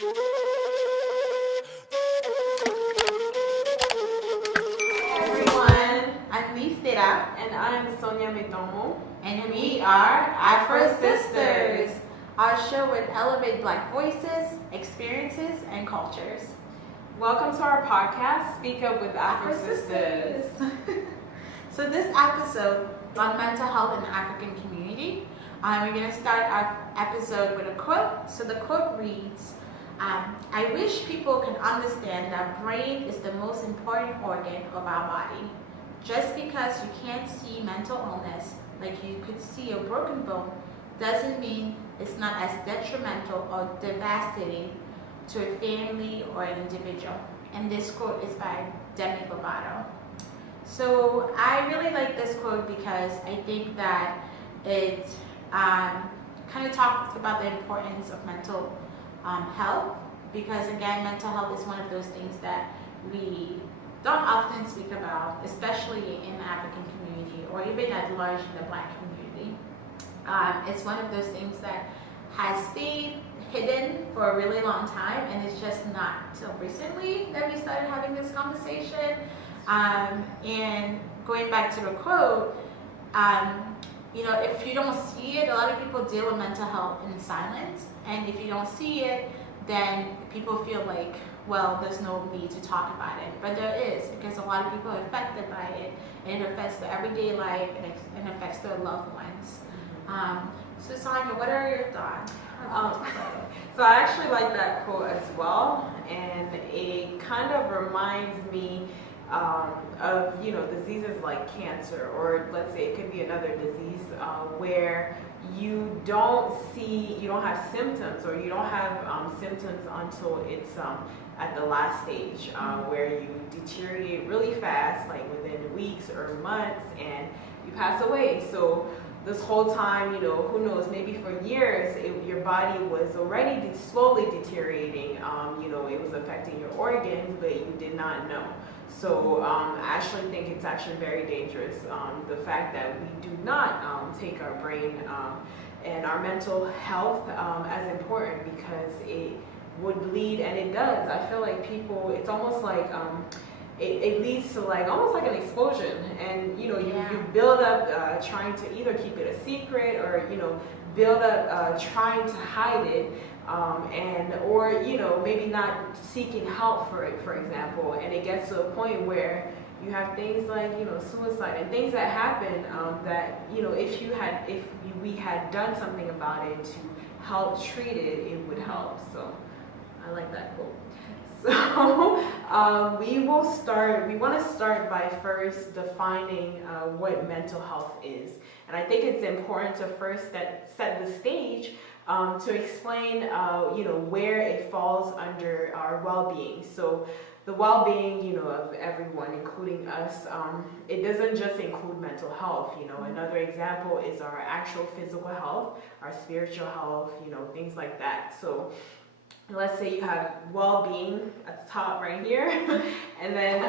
And I'm Sonia Mitomo. And we are AfroSistas. Our show would elevate Black voices, experiences, and cultures. Welcome to our podcast, Speak Up with AfroSistas. So this episode on mental health in the African community, we're going to start our episode with a quote. So the quote reads, I wish people can understand that brain is the most important organ of our body. Just because you can't see mental illness like you could see a broken bone doesn't mean it's not as detrimental or devastating to a family or an individual. And this quote is by Demi Lovato. So I really like this quote because I think that it kind of talks about the importance of mental health, because again, mental health is one of those things that we don't often speak about, especially in the African community or even at large in the Black community. It's one of those things that has stayed hidden for a really long time, and it's just not till recently that we started having this conversation. And going back to the quote, if you don't see it, a lot of people deal with mental health in silence, and if you don't see it, then people feel like, well, there's no need to talk about it. But there is, because a lot of people are affected by it, and it affects their everyday life, and it affects their loved ones. So Sonia, what are your thoughts? So I actually like that quote as well, and it kind of reminds me of diseases like cancer, or let's say it could be another disease where you don't have symptoms, or you don't have symptoms until it's at the last stage, where you deteriorate really fast, like within weeks or months, and you pass away. So this whole time, who knows, maybe for years, your body was already slowly deteriorating. It was affecting your organs, but you did not know. So I actually think it's actually very dangerous, the fact that we do not take our brain and our mental health as important, because it would lead, and it does. I feel like people, it's almost like it leads to almost like an explosion, and you build up trying to either keep it a secret, or build up trying to hide it, or maybe not seeking help for it, for example. And it gets to a point where you have things like suicide and things that happen that if we had done something about it to help treat it, it would help. So I like that quote. So we want to start by first defining what mental health is. And I think it's important to first set the stage to explain where it falls under our well-being. So the well-being of everyone, including us, it doesn't just include mental health. Another example is our actual physical health, our spiritual health, things like that. So let's say you have well-being at the top right here, and then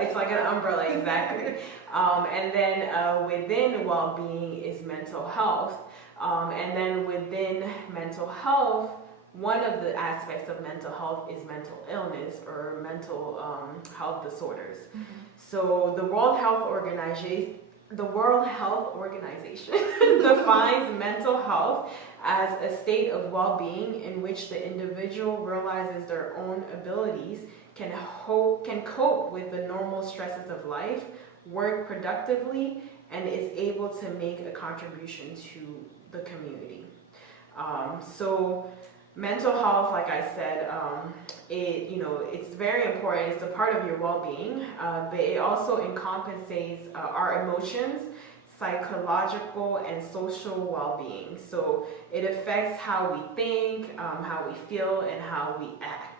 it's like an umbrella, exactly. And then within well-being is mental health, and then within mental health, one of the aspects of mental health is mental illness or mental health disorders. Mm-hmm. So the World Health Organization defines mental health as a state of well-being in which the individual realizes their own abilities, can cope with the normal stresses of life, work productively, and is able to make a contribution to the community. So mental health, like I said, it's very important. It's a part of your well-being, but it also encompasses our emotions, psychological and social well-being. So it affects how we think, how we feel, and how we act.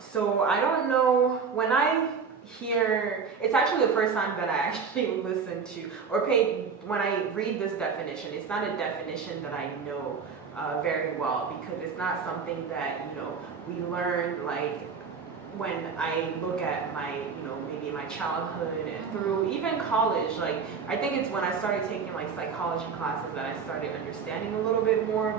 So I don't know, when I hear, it's actually the first time that I actually listened to or when I read this definition, it's not a definition that I know very well, because it's not something that we learned when I look at my, maybe my childhood and through even college, like I think it's when I started taking like psychology classes that I started understanding a little bit more,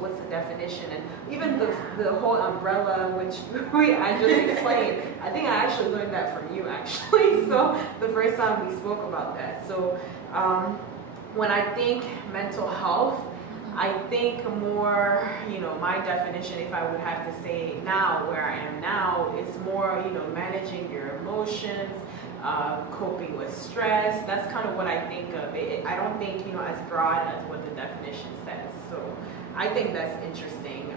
what's the definition, and even the whole umbrella, which I just explained. I think I actually learned that from you actually. So the first time we spoke about that. So when I think mental health, I think more, my definition, if I would have to say now, where I am now, is more, managing your emotions, coping with stress. That's kind of what I think of. I don't think, as broad as what the definition says. So I think that's interesting.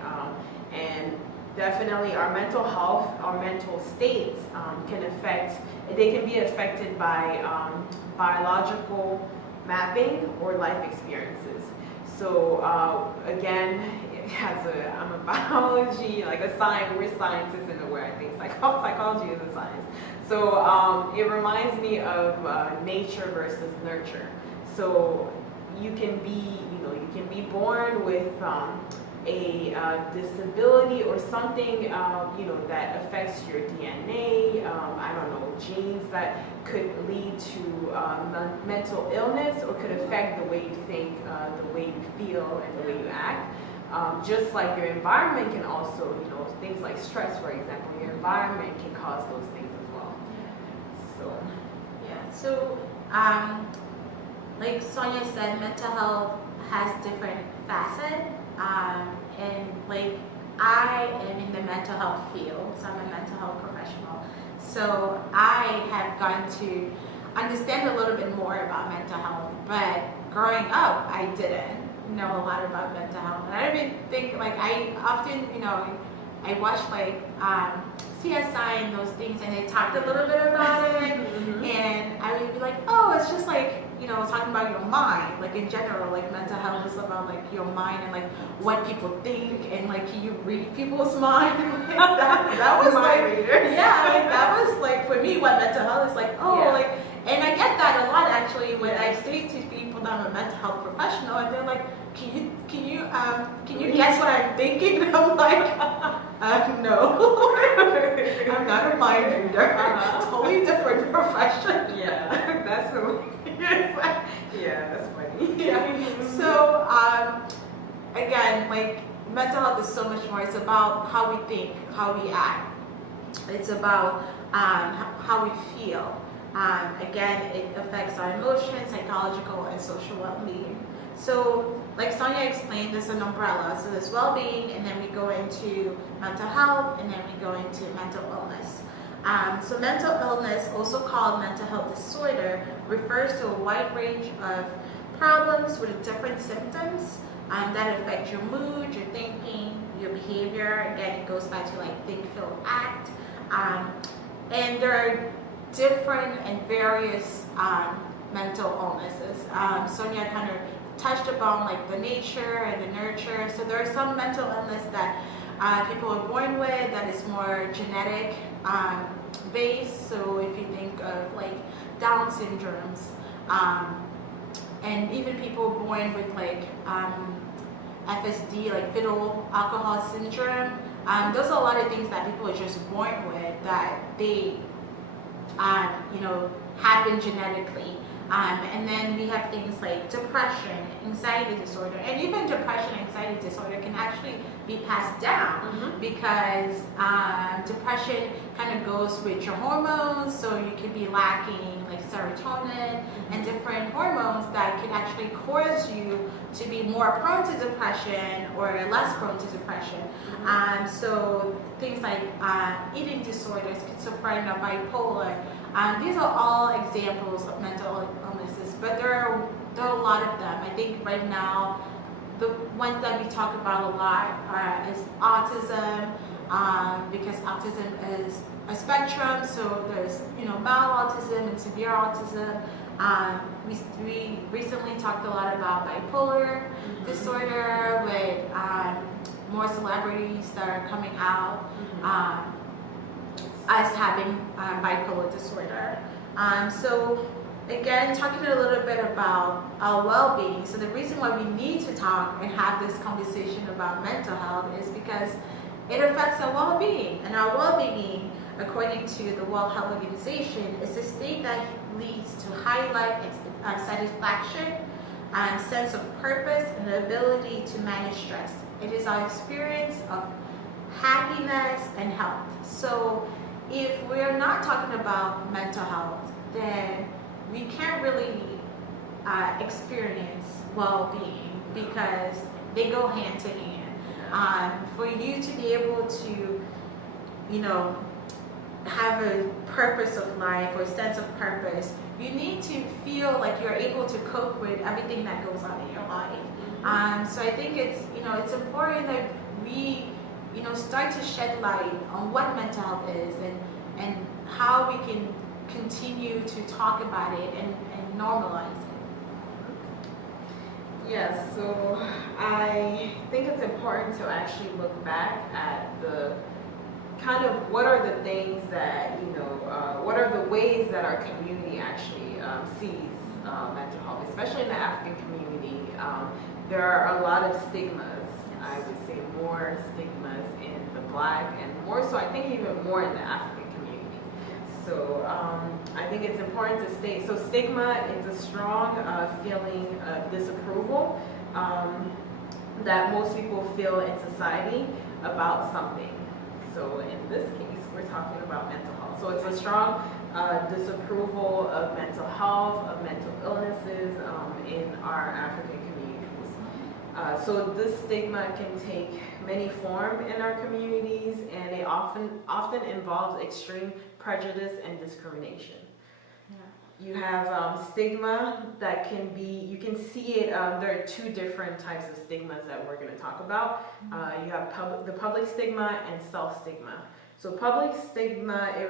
And definitely our mental health, our mental states they can be affected by biological mapping or life experiences. So again, I'm a biology, like a science, we're scientists in a way. I think psychology is a science. So it reminds me of nature versus nurture. So you can be born with a disability or something, that affects your DNA. I don't know, genes that could lead to mental illness or could affect the way you think, the way you feel, and the way you act. Just like your environment can also, things like stress, for example, your environment can cause those things as well. So, yeah. So, like Sonia said, mental health has different facets. And like I am in the mental health field, so I'm a mental health professional. So I have gotten to understand a little bit more about mental health, but growing up, I didn't know a lot about mental health. And I don't even think, like, I often, I watch like CSI and those things, and they talked a little bit about it, and I would be like, oh, it's just like, talking about your mind, like in general, like mental health is about like your mind and like what people think, and like you read people's mind. that was like, yeah, like that was like for me what mental health is like. Oh, yeah. Like, and I get that a lot actually when I say to people that I'm a mental health professional, and they're like, can you guess what I'm thinking? And I'm like, no, I'm not a mind reader. Totally different profession. Yeah, that's hilarious. Yeah, that's funny. Yeah. So again, like mental health is so much more. It's about how we think, how we act. It's about how we feel. Again, it affects our emotions, psychological and social well-being. So, like Sonia explained, there's an umbrella. So there's well-being, and then we go into mental health, and then we go into mental illness. So mental illness, also called mental health disorder, refers to a wide range of problems with different symptoms that affect your mood, your thinking, your behavior. Again, it goes back to like think, feel, act. And there are different and various mental illnesses. Sonia kind of touched upon like the nature and the nurture. So there are some mental illness that people are born with that is more genetic based. So if you think of like Down syndromes, and even people born with like FSD, like fetal alcohol syndrome, those are a lot of things that people are just born with that they happen genetically. And then we have things like depression, anxiety disorder, and even depression and anxiety disorder can actually be passed down because depression kind of goes with your hormones, so you could be lacking like serotonin and different hormones that can actually cause you to be more prone to depression or less prone to depression. So things like eating disorders, schizophrenia, bipolar, these are all examples of mental illnesses, but there are a lot of them. I think right now, the one that we talk about a lot is autism, because autism is a spectrum. So there's mild autism and severe autism. We recently talked a lot about bipolar disorder with more celebrities that are coming out as having bipolar disorder. So again, talking a little bit about our well-being. So the reason why we need to talk and have this conversation about mental health is because it affects our well-being. And our well-being, according to the World Health Organization, is a state that leads to highlight satisfaction, sense of purpose, and the ability to manage stress. It is our experience of happiness and health. So if we're not talking about mental health, then we can't really experience well-being, because they go hand to hand. For you to be able to, have a purpose of life or a sense of purpose, you need to feel like you're able to cope with everything that goes on in your life. So I think it's important that we, start to shed light on what mental health is, and how we can continue to talk about it and normalize it. Yes, so I think it's important to actually look back at the kind of what are the things that, what are the ways that our community actually sees mental health, especially in the African community. There are a lot of stigmas. I would say more stigmas in the Black, and more so, I think even more in the African community. So I think it's important to state, so stigma is a strong feeling of disapproval that most people feel in society about something. So in this case, we're talking about mental health. So it's a strong disapproval of mental health, of mental illnesses in our African communities. So this stigma can take many forms in our communities, and it often involves extreme prejudice and discrimination. You have stigma that can be, you can see it, there are two different types of stigmas that we're going to talk about. You have the public stigma and self-stigma. So public stigma, it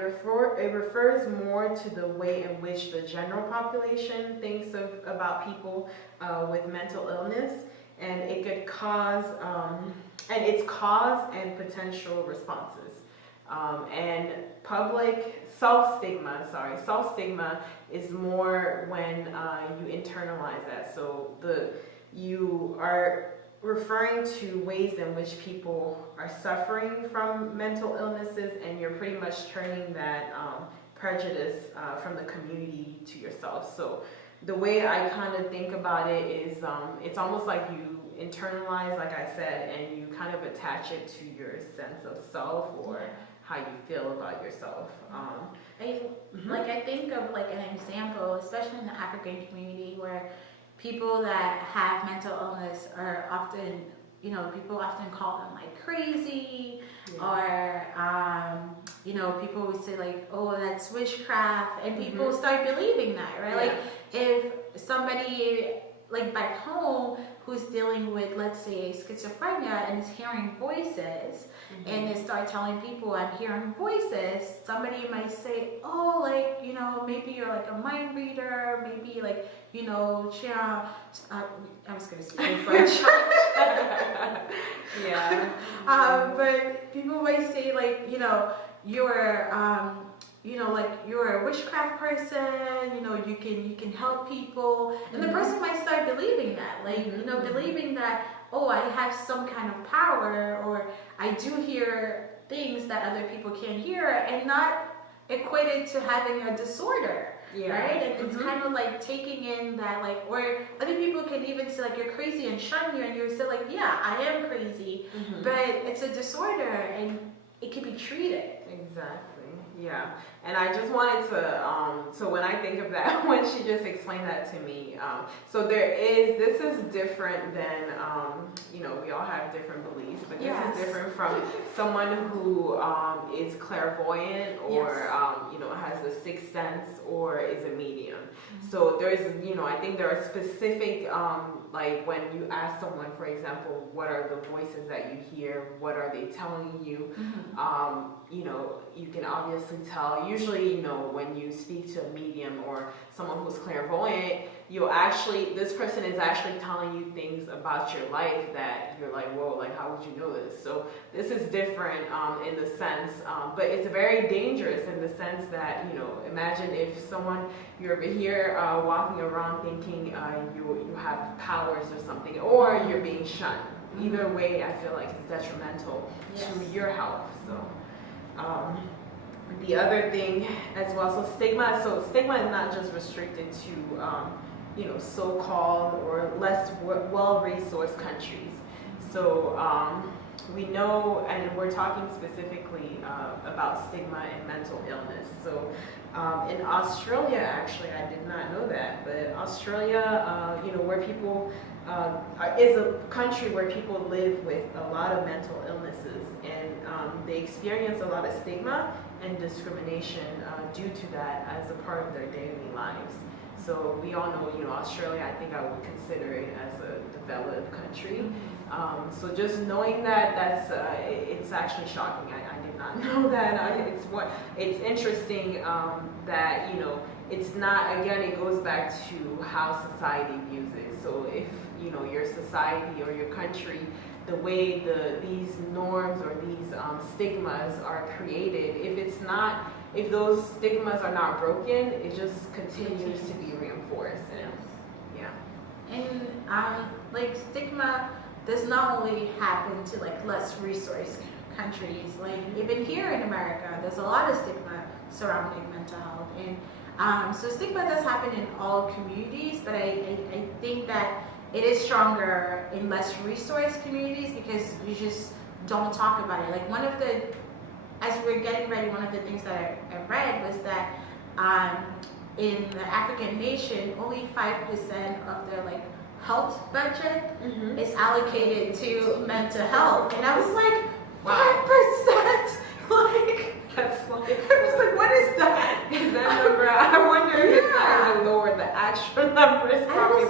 refers more to the way in which the general population thinks about people with mental illness, and it could cause, and its cause and potential responses. And self-stigma is more when you internalize that. So you are referring to ways in which people are suffering from mental illnesses, and you're pretty much turning that prejudice from the community to yourself. So the way I kind of think about it is it's almost like you internalize, like I said, and you kind of attach it to your sense of self, or how you feel about yourself. I think of like an example, especially in the African community, where people that have mental illness are often, people often call them like crazy, or people would say like, oh, that's witchcraft, and people start believing that, right? Like if somebody like back home who's dealing with, let's say, schizophrenia and is hearing voices, and they start telling people, I'm hearing voices, somebody might say, oh, like, maybe you're like a mind reader, maybe like, I was going to speak in French. Yeah. But people might say like, you're, like you're a witchcraft person, you can help people. And the person might start believing that, like, believing that, oh, I have some kind of power, or I do hear things that other people can't hear, and not equated to having a disorder. Yeah. Right? And it's kind of like taking in that, like, or other people can even say like, you're crazy and shun you, and you say like, yeah, I am crazy, but it's a disorder and it can be treated. Exactly. Yeah. And I just wanted to, so when I think of that, when she just explained that to me, so this is different than, we all have different beliefs, but this is different from someone who is clairvoyant, or, has the sixth sense, or is a medium. So there's, I think there are specific, like when you ask someone, for example, what are the voices that you hear, what are they telling you, you can obviously tell. Usually, when you speak to a medium or someone who's clairvoyant, this person is actually telling you things about your life that you're like, whoa, like, how would you know this? So this is different in the sense, but it's very dangerous in the sense that, imagine if you're over here walking around thinking you have powers or something, or you're being shunned. Either way, I feel like it's detrimental to your health. So, the other thing as well, so stigma is not just restricted to, so-called or less well-resourced countries. So, we know, and we're talking specifically about stigma and mental illness. So in Australia, actually, I did not know that, but Australia, where people is a country where people live with a lot of mental illnesses, and they experience a lot of stigma and discrimination due to that as a part of their daily lives. So we all know, Australia, I think I would consider it as a developed country. So just knowing that, it's actually shocking. I did not know that. It's interesting that, it's not, again, it goes back to how society views it. So if, your society or your country, the way these norms or these stigmas are created, if those stigmas are not broken, it just continues to be reinforced. And stigma does not only happen to less resourced countries. Even here in America, there's a lot of stigma surrounding mental health, and so stigma does happen in all communities. But I think that it is stronger in less resourced communities because you just don't talk about it. As we're getting ready, one of the things that I read was that in the African nation, only 5% of their health budget is allocated to mental health, and I was like, 5%. That's I was like, what is that? Is that number? I wonder if it's not even lower. The actual number is probably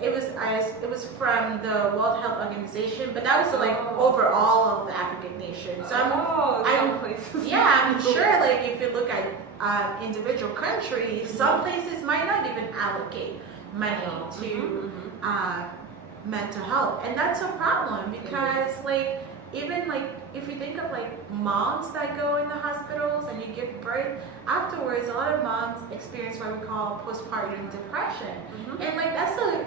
it was from the World Health Organization, but that was over all of the African nations. So some places. I'm sure if you look at individual countries, some places might not even allocate money to mental health, and that's a problem because even if you think of moms that go in the hospitals and you give birth, afterwards a lot of moms experience what we call postpartum depression, and that's a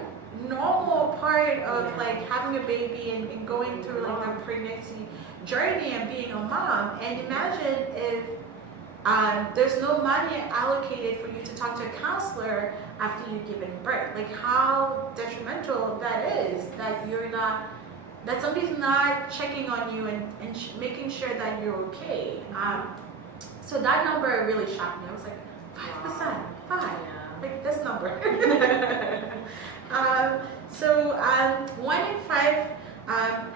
normal part of having a baby and going through the pregnancy journey and being a mom. And imagine if there's no money allocated for you to talk to a counselor after you've given birth. How detrimental that is, that somebody's not checking on you and making sure that you're okay. So that number really shocked me. I was like, 5%, 5, this number. So 1 in 5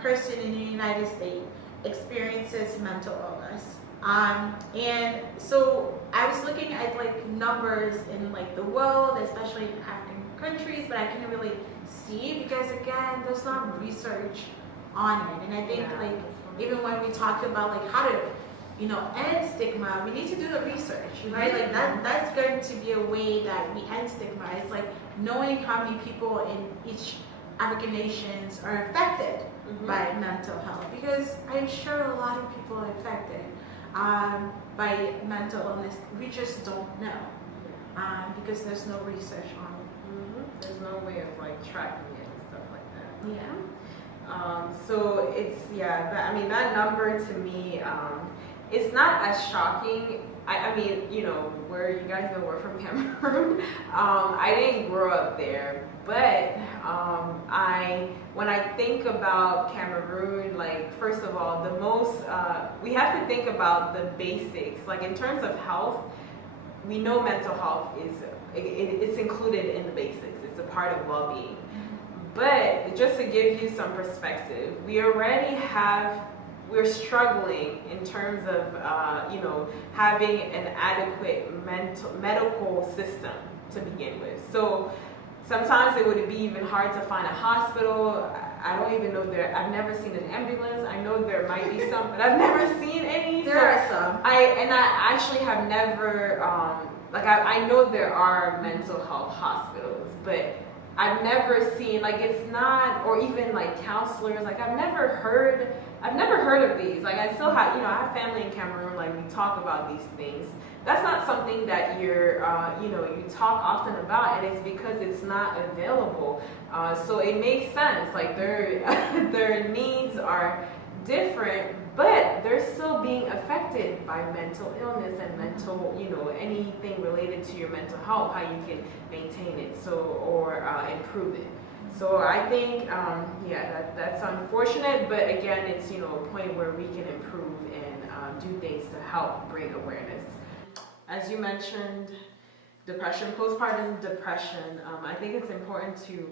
person in the United States experiences mental illness. And so I was looking at numbers in the world, especially in African countries, but I couldn't really see because again, there's not research on it. And I think even when we talk about how to end stigma, we need to do the research, right? That's going to be a way that we end stigma. It's knowing how many people in each African nations are affected by mental health, because I'm sure a lot of people are affected by mental illness. We just don't know because there's no research on it. There's no way of tracking it and stuff like that. Yeah. So it's that number to me, it's not as shocking. I mean, where you guys know we're from Cameroon. I didn't grow up there, but when I think about Cameroon, first of all, we have to think about the basics. In terms of health, we know mental health it's included in the basics. It's a part of well-being. But just to give you some perspective, we're struggling in terms of, having an adequate medical system to begin with. So sometimes it would be even hard to find a hospital. I don't even know I've never seen an ambulance. I know there might be some, but I've never seen any. There are some. I actually have never, I know there are mental health hospitals, but I've never seen, it's not, or even counselors, I've never heard of these. I still have, I have family in Cameroon, we talk about these things, that's not something that you talk often about, and it's because it's not available. So it makes sense. Like their needs are different, but they're still being affected by mental illness and mental, anything related to your mental health, how you can maintain it, or improve it. So I think, that's unfortunate, but again, it's, a point where we can improve and do things to help bring awareness. As you mentioned, depression, postpartum depression, I think it's important to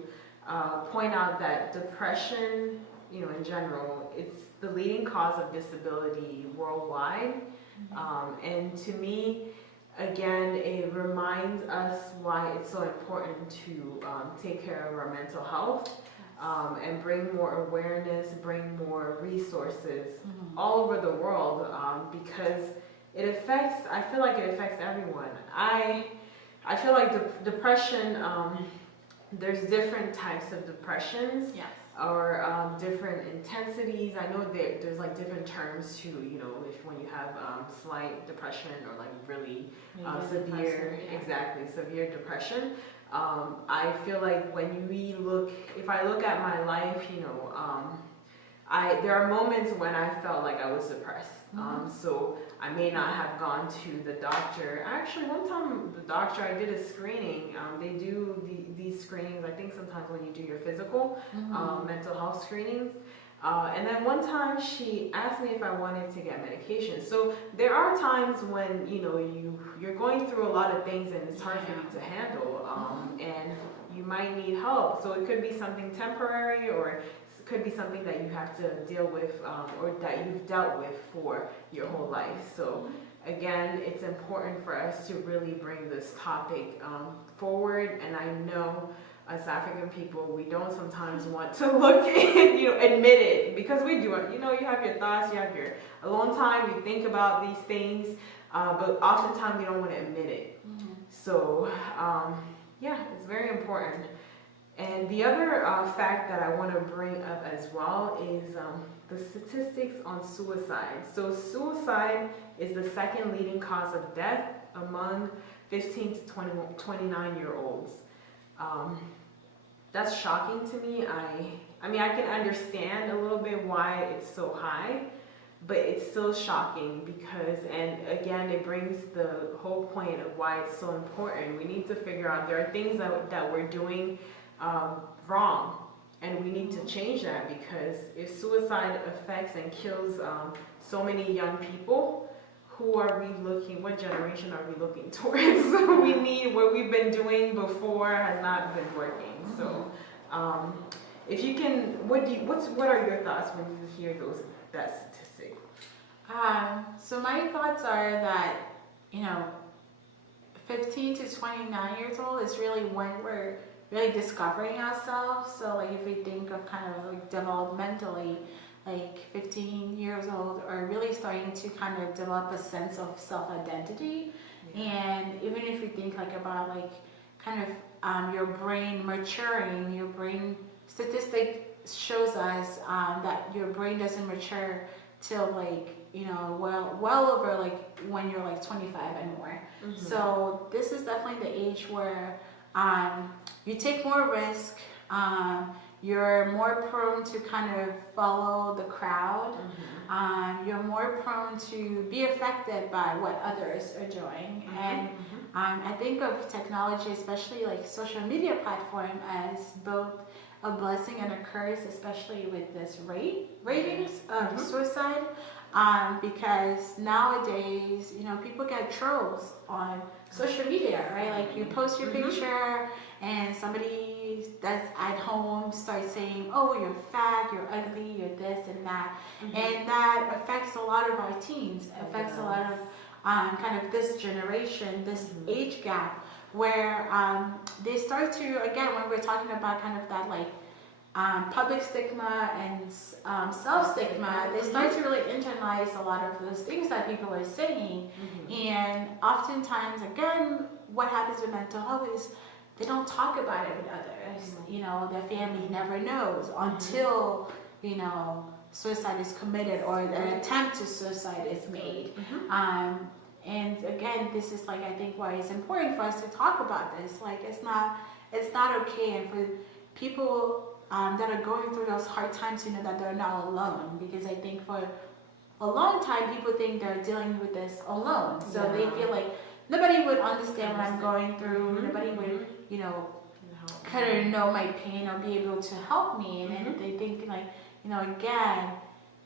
point out that depression, in general, it's the leading cause of disability worldwide. And to me, again, it reminds us why it's so important to take care of our mental health and bring more awareness, bring more resources all over the world, because I feel like it affects everyone. I feel like depression, there's different types of depressions. Yes. Or different intensities. I know there's like different terms too, if when you have slight depression or like really severe, severe depression. I feel like if I look at my life, there are moments when I felt like I was depressed. So I may not have gone to the doctor. Actually, one time the doctor, I did a screening. They do these screenings, I think sometimes when you do your physical mental health screenings. And then one time she asked me if I wanted to get medication. So there are times when, you're going through a lot of things and it's hard for you to handle. And you might need help. So it could be something temporary, or could be something that you have to deal with or that you've dealt with for your whole life. So again, it's important for us to really bring this topic forward. And I know as African people, we don't sometimes want to look and admit it, because we do it. You have your thoughts, you have your alone time, you think about these things, but oftentimes we don't want to admit it. So it's very important. And the other fact that I want to bring up as well is the statistics on suicide. So suicide is the second leading cause of death among 15 to 29-year-olds. That's shocking to me. I mean, I can understand a little bit why it's so high, but it's still shocking because, and again, it brings the whole point of why it's so important. We need to figure out there are things that we're doing wrong, and we need to change that, because if suicide affects and kills so many young people, what generation are we looking towards? We need what we've been doing before has not been working. So if you can, what are your thoughts when you hear that statistic? So my thoughts are that 15 to 29 years old is really when we're really discovering ourselves. So like if we think of kind of like developmentally, like 15 years old are really starting to kind of develop a sense of self-identity. And even if you think like about like kind of your brain maturing, your brain statistic shows us that your brain doesn't mature till like well over like when you're like 25 and more. So this is definitely the age where you take more risk, you're more prone to kind of follow the crowd, you're more prone to be affected by what others are doing. And I think of technology, especially like social media platform, as both a blessing and a curse, especially with this ratings of suicide, because nowadays, people get trolls on social media, right? Like you post your picture and somebody that's at home starts saying, oh, you're fat, you're ugly, you're this and that. And that affects a lot of our teens, affects a lot of kind of this generation, this age gap, where they start to, again, when we're talking about kind of that like public stigma and self-stigma, they start to really internalize a lot of those things that people are saying. And oftentimes, again, what happens with mental health is they don't talk about it with others. Their family never knows until, suicide is committed or an attempt to suicide is made. And again, this is like, I think why it's important for us to talk about this. Like, it's not okay, and for people that are going through those hard times, you know, that they're not alone. Because I think for a long time, people think they're dealing with this alone. So they feel like nobody would understand what I'm going through. Nobody would, you know, kind of know my pain or be able to help me. And then they think like, you know, again,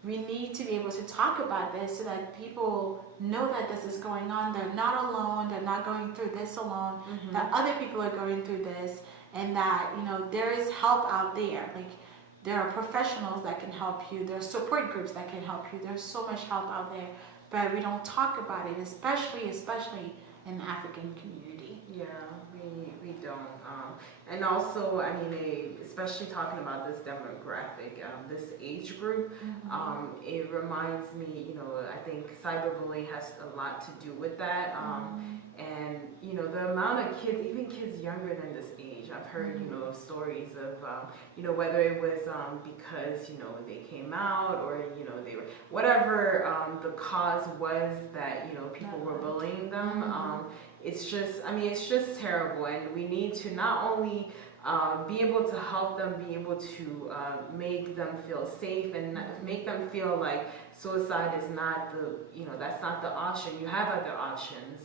we need to be able to talk about this so that people know that this is going on. They're not alone. They're not going through this alone. That other people are going through this, and that, you know, there is help out there. Like, there are professionals that can help you. There are support groups that can help you. There's so much help out there, but we don't talk about it, especially in the African community. Yeah, we don't. And also, I mean, especially talking about this demographic, this age group, it reminds me, you know, I think cyberbullying has a lot to do with that. And, you know, the amount of kids, even kids younger than this age, I've heard, you know, of stories of, you know, whether it was because, you know, they came out or, you know, they were, whatever the cause was that, you know, people were bullying them. It's just, I mean, it's just terrible, and we need to not only be able to help them, be able to make them feel safe and make them feel like suicide is not the, you know, that's not the option. You have other options,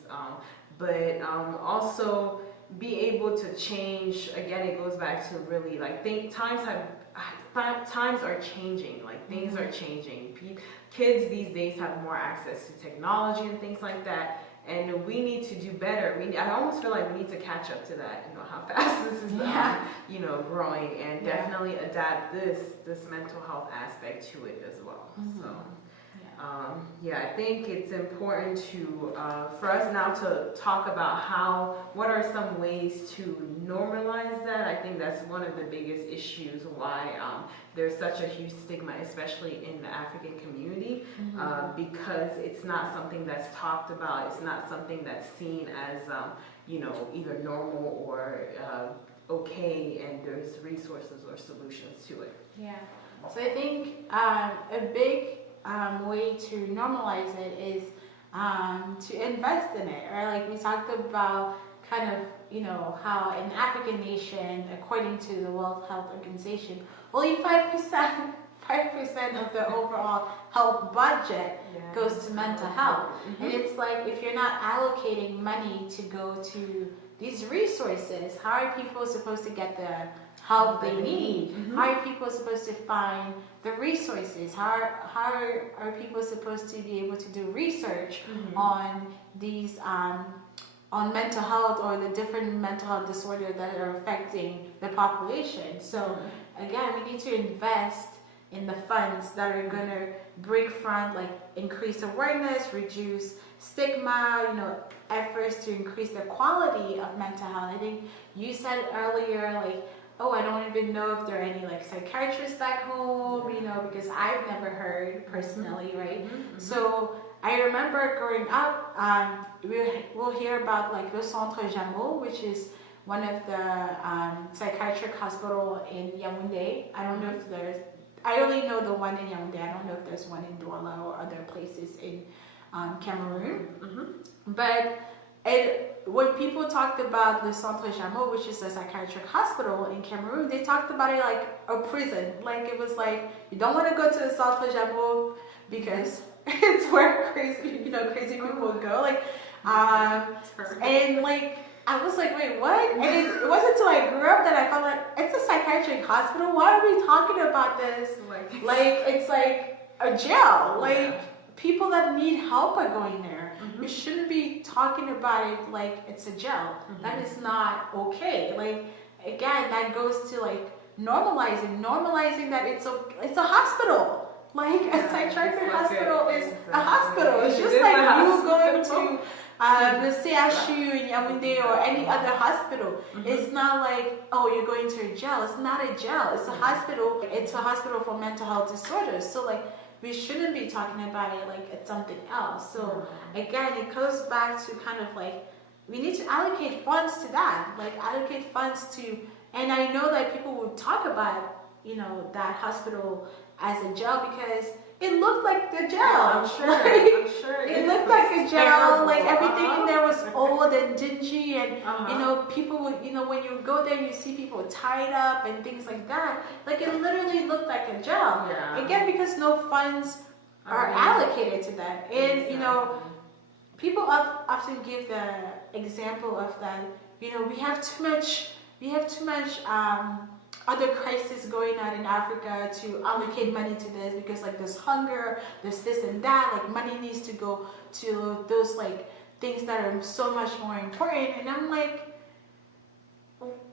but also be able to change. Again, it goes back to really like times are changing. Like, things are changing. Kids these days have more access to technology and things like that. And we need to do better. I almost feel like we need to catch up to that, you know, how fast this is, you know, growing, and definitely adapt this mental health aspect to it as well. So, I think it's important to, for us now to talk about what are some ways to normalize that. I think that's one of the biggest issues why there's such a huge stigma, especially in the African community, because it's not something that's talked about. It's not something that's seen as, you know, either normal or okay, and there's resources or solutions to it. Yeah. So I think a big way to normalize it is to invest in it, right? Like we talked about, kind of, you know, how in African nation, according to the World Health Organization, only 5% of the overall health budget goes to mental health. And it's like, if you're not allocating money to go to these resources, how are people supposed to get the help they need? How are people supposed to find the resources? How are people supposed to be able to do research on these on mental health or the different mental health disorders that are affecting the population? So again, we need to invest in the funds that are going to bring front, like, increase awareness, reduce stigma, you know, efforts to increase the quality of mental health. I think you said earlier, like, oh, I don't even know if there are any, like, psychiatrists back home, you know, because I've never heard personally, right? So I remember growing up, we'll hear about, like, the Centre Jameau, which is one of the psychiatric hospital in Yaoundé. I don't know if I only know the one in Yaoundé. I don't know if there's one in Douala or other places in Cameroon. But when people talked about the Centre Jameau, which is a psychiatric hospital in Cameroon, they talked about it like a prison. Like, it was like, you don't want to go to the Centre Jameau because it's where crazy people go. Like, and like, I was like, wait, what? And it wasn't until I grew up that I felt like, it's a psychiatric hospital. Why are we talking about this? Like it's like a jail. Like, people that need help are going there. We shouldn't be talking about it like it's a jail. That is not okay. Like, again, that goes to, like, normalizing that it's a hospital. Like, a psychiatric hospital is a hospital. It's just like you going to the CSU in Yaoundé or any other hospital. It's not like, oh, you're going to a jail. It's not a jail. It's a hospital. It's a hospital for mental health disorders. So, like, we shouldn't be talking about it like it's something else. So again, it goes back to kind of like, we need to allocate funds to that. Like, allocate funds to, and I know that people would talk about, you know, that hospital as a jail because it looked like the jail. I'm sure. Like, I'm sure. it looked like a jail. Terrible. Like everything in there was old and dingy, and Uh-huh. you know, people would, you know, when you go there, you see people tied up and things like that. Like it literally looked like a jail. Yeah. Again, because no funds are allocated to that, and you know, people often give the example of that. You know, we have too much other crises going on in Africa to allocate money to this because like there's hunger, there's this and that, like money needs to go to those like things that are so much more important. And I'm like,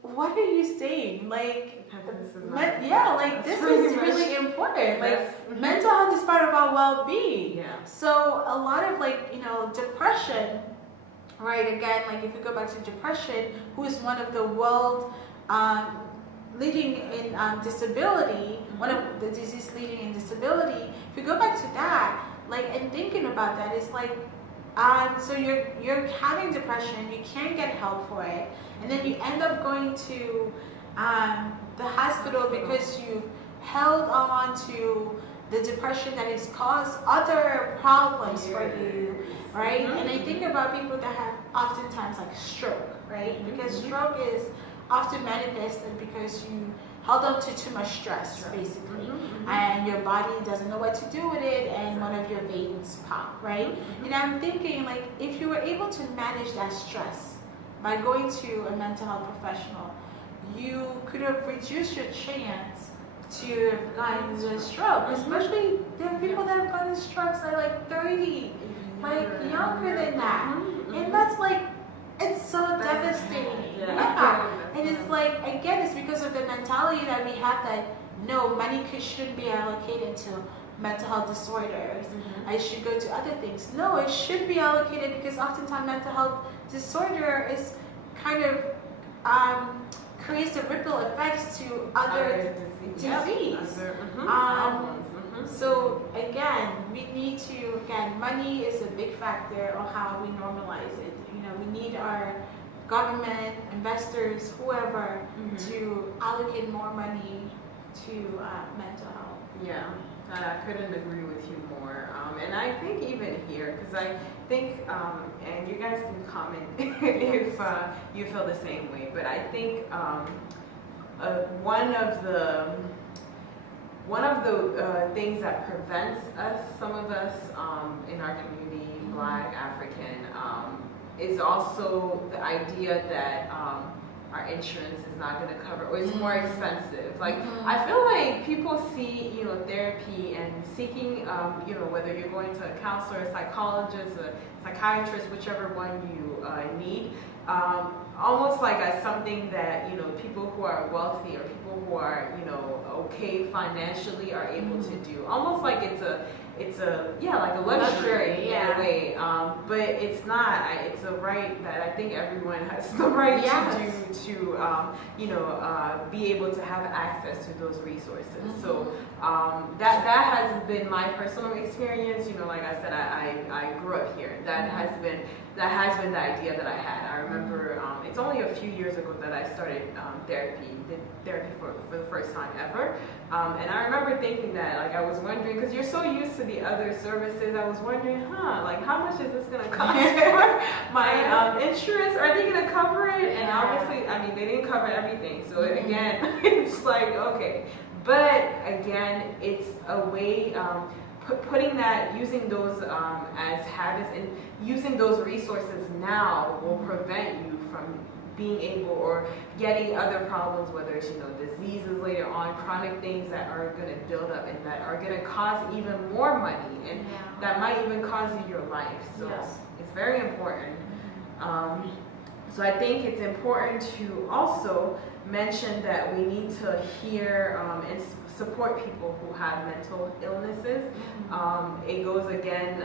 what are you saying? Like, this is really important. Like, mental health is part of our well-being. Yeah. So a lot of like, you know, depression, right? Again, like if you go back to depression, who is one of the world leading in disability, one of the disease leading in disability. If you go back to that, like, and thinking about that, it's like, so you're having depression, you can't get help for it, and then you end up going to the hospital because you held on to the depression that has caused other problems for you, right? And I think about people that have oftentimes like stroke, right? Because stroke is often manifested because you held on to too much stress, basically, and your body doesn't know what to do with it, and one of your veins pop, right? And I'm thinking, like, if you were able to manage that stress by going to a mental health professional, you could have reduced your chance to have gotten a stroke. Especially, there are people that have gotten strokes at like 30, like younger than that, and that's like, it's so devastating. Yeah. And it's like, again, it's because of the mentality that we have that no, money shouldn't be allocated to mental health disorders. I should go to other things. No, it should be allocated because oftentimes mental health disorder is kind of creates a ripple effects to other disease. So again, we need to, money is a big factor on how we normalize it. You know, we need our government, investors, whoever, to allocate more money to mental health. Yeah, I couldn't agree with you more. And I think even here, because I think, and you guys can comment if you feel the same way, but I think one of the things that prevents us, some of us in our community, Black, African, is also the idea that our insurance is not going to cover, or it's more expensive. Like, I feel like people see, you know, therapy and seeking, you know, whether you're going to a counselor, a psychologist, a psychiatrist, whichever one you need, almost like as something that, you know, people who are wealthy or people who are, you know, okay financially are able to do. Almost like it's a like a luxury in a way, but it's not. It's a right that I think everyone has the right to do to, you know, be able to have access to those resources. So that has been my personal experience. You know, like I said, I grew up here. That has been the idea that I had. I remember it's only a few years ago that I started did therapy for the first time ever. And I remember thinking that, like, I was wondering, because you're so used to the other services, I was wondering, like, how much is this going to cost for my insurance? Are they going to cover it? And obviously, I mean, they didn't cover everything. So again, it's like, okay. But again, it's a way, putting that, using those as habits and using those resources now will prevent you from being able or getting other problems, whether it's, you know, diseases later on, chronic things that are going to build up and that are going to cause even more money, and that might even cause you your life. So it's very important. So I think it's important to also mention that we need to hear and support people who have mental illnesses. It goes again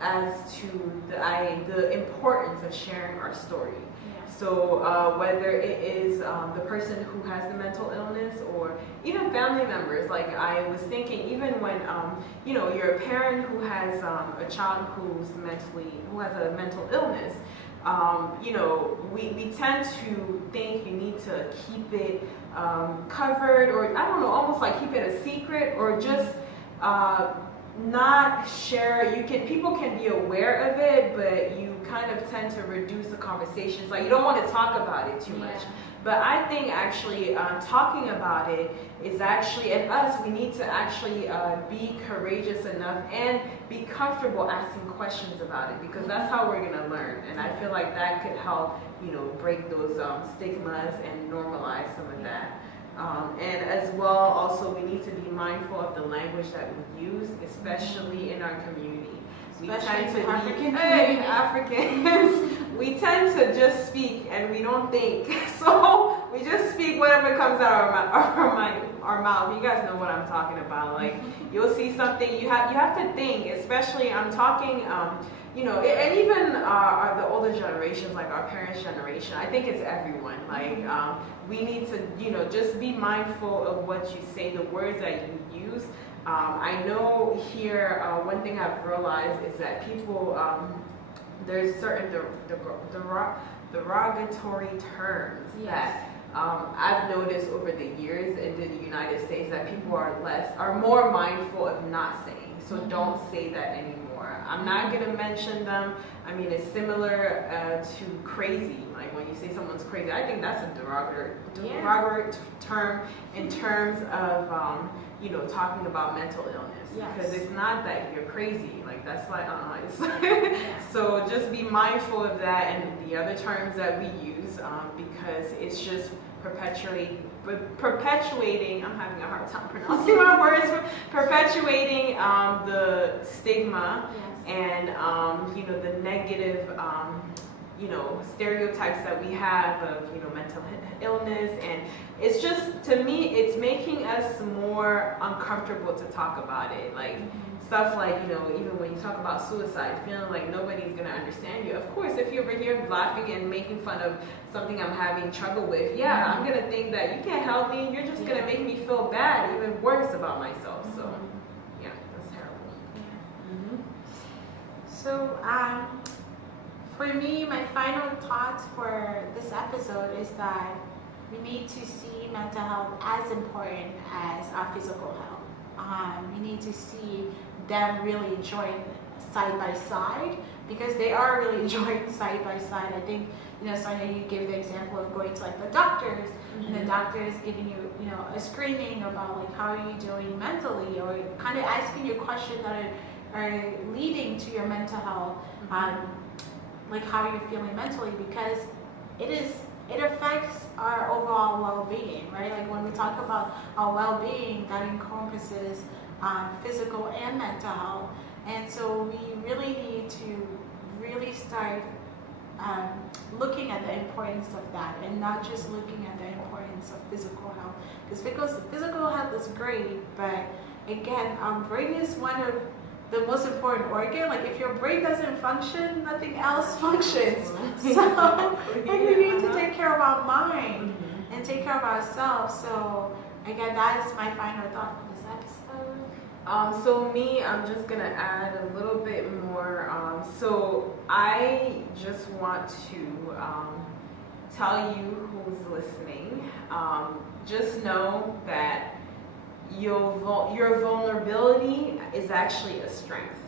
as to the importance of sharing our story. So whether it is the person who has the mental illness or even family members, like I was thinking, even when you know, you're a parent who has a child who has a mental illness, you know, we tend to think you need to keep it covered, or I don't know, almost like keep it a secret, or just not share. People can be aware of it, but you kind of tend to reduce the conversations. Like, you don't want to talk about it too much. But I think actually talking about it is actually, and us, we need to actually be courageous enough and be comfortable asking questions about it, because that's how we're going to learn. And I feel like that could help, you know, break those stigmas and normalize some of that. And as well, also, we need to be mindful of the language that we use, especially in our community. We tend to Africans, we tend to just speak and we don't think. So we just speak whatever comes out of our mouth. You guys know what I'm talking about. Like, you'll see something, you have to think, especially I'm talking, you know, and even the older generations, like our parents' generation, I think it's everyone. Like, we need to, you know, just be mindful of what you say, the words that you use. I know here, one thing I've realized is that people, there's certain derogatory terms that I've noticed over the years in the United States that people are more mindful of not saying. So don't say that anymore. I'm not going to mention them. I mean, it's similar to crazy. Like, when you say someone's crazy, I think that's a derogatory term in terms of, you know, talking about mental illness. Because it's not that you're crazy. Like, that's like, So just be mindful of that and the other terms that we use, because it's just perpetuating, I'm having a hard time pronouncing my words, perpetuating the stigma and, you know, the negative, you know, stereotypes that we have of, you know, mental illness. And it's just, to me, it's making us more uncomfortable to talk about it. Like, stuff like, you know, even when you talk about suicide, feeling like nobody's going to understand you. Of course, if you're over here laughing and making fun of something I'm having trouble with, I'm going to think that you can't help me. You're just going to make me feel bad, even worse about myself. So, yeah, that's terrible. So, for me, my final thoughts for this episode is that we need to see mental health as important as our physical health. We need to see them really join side by side, because they are really joined side by side. I think, you know, Sonia, you gave the example of going to like the doctors, and the doctors giving you, you know, a screening about like how are you doing mentally, or kind of asking you questions that are leading to your mental health, like how you're feeling mentally, because it affects our overall well-being, right? Like, when we talk about our well-being, that encompasses physical and mental health. And so we really need to really start looking at the importance of that, and not just looking at the importance of physical health. Because physical health is great, but again, our brain is one of the most important organ. Like, if your brain doesn't function, nothing else functions. So, and we need to take care of our mind and take care of ourselves. So, again, that is my final thought for this episode. So me, I'm just gonna add a little bit more. So I just want to tell you who's listening, just know that your vulnerability is actually a strength.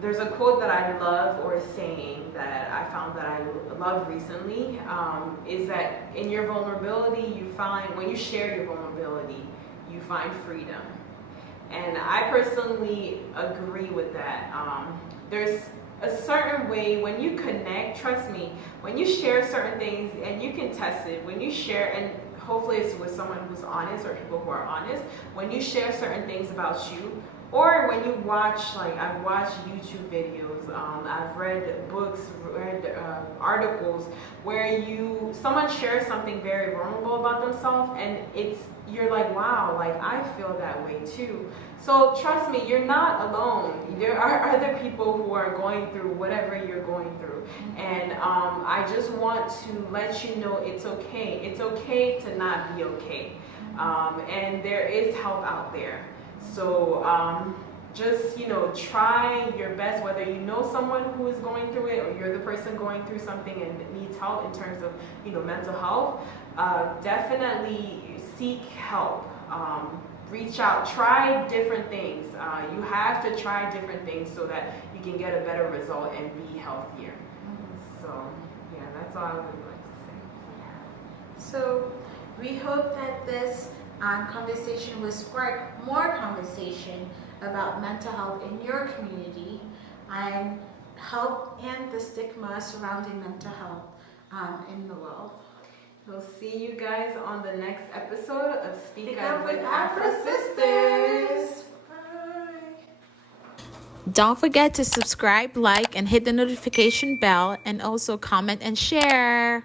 There's a quote that I love, or a saying that I found that I love recently, is that in your vulnerability, when you share your vulnerability, you find freedom. And I personally agree with that. There's a certain way when you connect, trust me, when you share certain things, and you can test it, when you share, and hopefully it's with someone who's honest, or people who are honest, when you share certain things about you, or when you watch, like, I've watched YouTube videos, I've read books, read articles where someone shares something very vulnerable about themselves, and you're like, wow, like, I feel that way too. So trust me, you're not alone. There are other people who are going through whatever you're going through. And I just want to let you know it's okay. It's okay to not be okay. And there is help out there. So just, try your best, whether you know someone who is going through it or you're the person going through something and needs help in terms of, mental health. Definitely seek help. Reach out, try different things. You have to try different things so that you can get a better result and be healthier. So, yeah, that's all I would like to say. So we hope that this conversation will spark more conversation about mental health in your community and help end the stigma surrounding mental health in the world. We'll see you guys on the next episode of Speak Up with AfroSistas. Bye. Don't forget to subscribe, like, and hit the notification bell, and also comment and share.